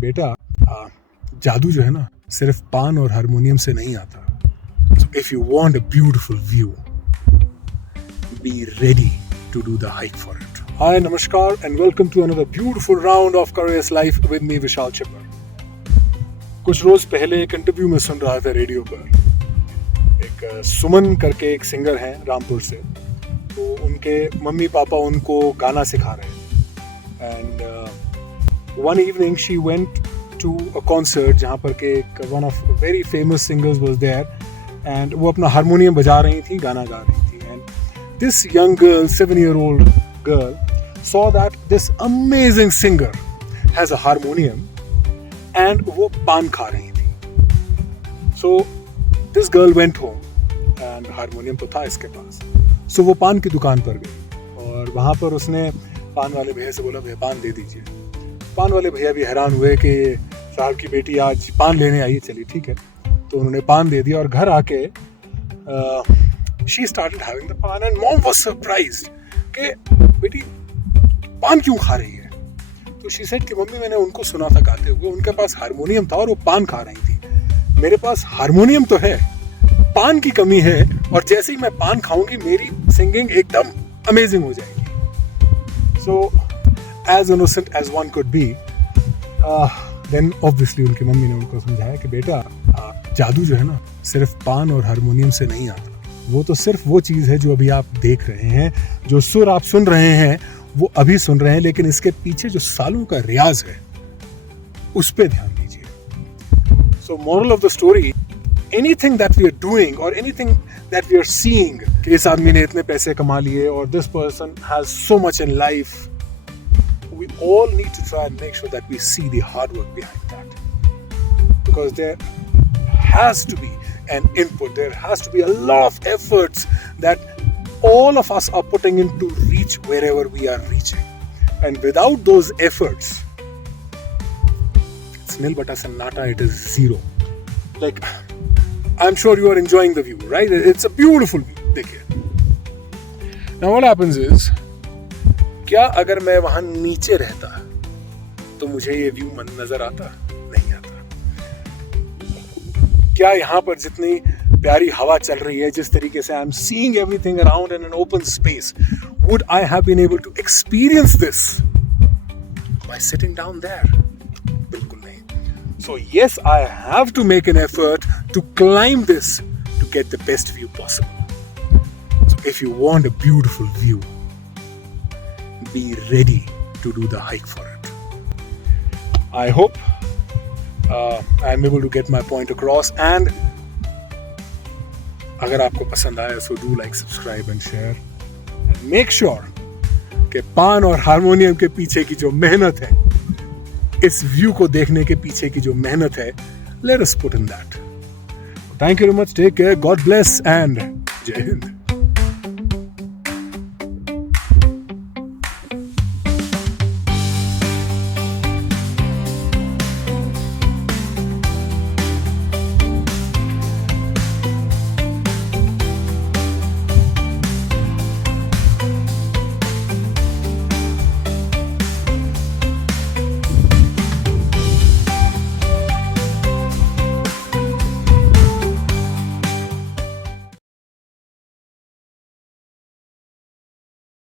बेटा, जादू जो है ना सिर्फ पान और हारमोनियम से नहीं आता. So if you want a beautiful view, be ready to do the hike for it. Hi, namaskar and welcome to another beautiful round of Courageous Life with me Vishal Chipper. कुछ रोज पहले एक interview में सुन रहा था radio पर. एक सुमन करके एक सिंगर हैं रामपुर से. तो उनके मम्मी पापा उनको गाना सिखा रहे हैं. And one evening she went to a concert जहाँ पर के one of very famous singers was there and वो अपना हारमोनियम बजा रही थी, गाना गा रही थी. And this young girl, 7-year-old girl, saw that this amazing singer has a harmonium and वो पान खा रही थी. So this girl went home and harmonium तो था इसके पास. So वो पान की दुकान पर गई और वहाँ पर उसने पान वाले भैया से बोला, भैया पान दे दीजिए. पान वाले भैया भी हैरान हुए कि साहब की बेटी आज पान लेने आई है, चलिए ठीक है. तो उन्होंने पान दे दिया और घर आके शी स्टार्टेड हैविंग द पान एंड मॉम वाज सरप्राइज्ड कि बेटी पान क्यों खा रही है. तो शी सेड कि मम्मी मैंने उनको सुना था गाते हुए, उनके पास हारमोनियम था और वो पान खा रही थी. मेरे पास हारमोनियम तो है, पान की कमी है और जैसे ही मैं पान खाऊंगी मेरी सिंगिंग एकदम अमेजिंग हो जाएगी. सो as innocent as one could be, then obviously उनकी मम्मी ने उनको समझाया कि बेटा जादू जो है ना सिर्फ पान और हारमोनियम से नहीं आता. वो तो सिर्फ वो चीज़ है जो अभी आप देख रहे हैं, जो सुर आप सुन रहे हैं वो अभी सुन रहे हैं, लेकिन इसके पीछे जो सालों का रियाज है उस पर ध्यान दीजिए. सो moral of the story, anything that we are doing or anything that we are seeing कि इस आदमी ने इतने पैसे कमा लिए और this person has so much in life, we all need to try and make sure that we see the hard work behind that, because there has to be an input, there has to be a lot of efforts that all of us are putting in to reach wherever we are reaching. And without those efforts, it's nil bata sannata, it is zero. Like, I'm sure you are enjoying the view, right? It's a beautiful view. देखिए. Now what happens is, क्या अगर मैं वहां नीचे रहता तो मुझे ये व्यू नजर आता? नहीं आता. क्या यहाँ पर जितनी प्यारी हवा चल रही है, जिस तरीके से I am seeing everything around in an open space, would I have been able to experience this by sitting down there? बिल्कुल नहीं. So yes, I have to make an effort to climb this to get the best view possible. So if you want a beautiful view, be ready to do the hike for it. I hope I'm able to get my point across, and अगर आपको पसंद आया so do like, subscribe and share, and make sure कि पान और harmonium के पीछे की जो मेहनत है, इस व्यू को देखने के पीछे की जो मेहनत है, let us put in that. Thank you very much, take care, God bless and Jai Hind.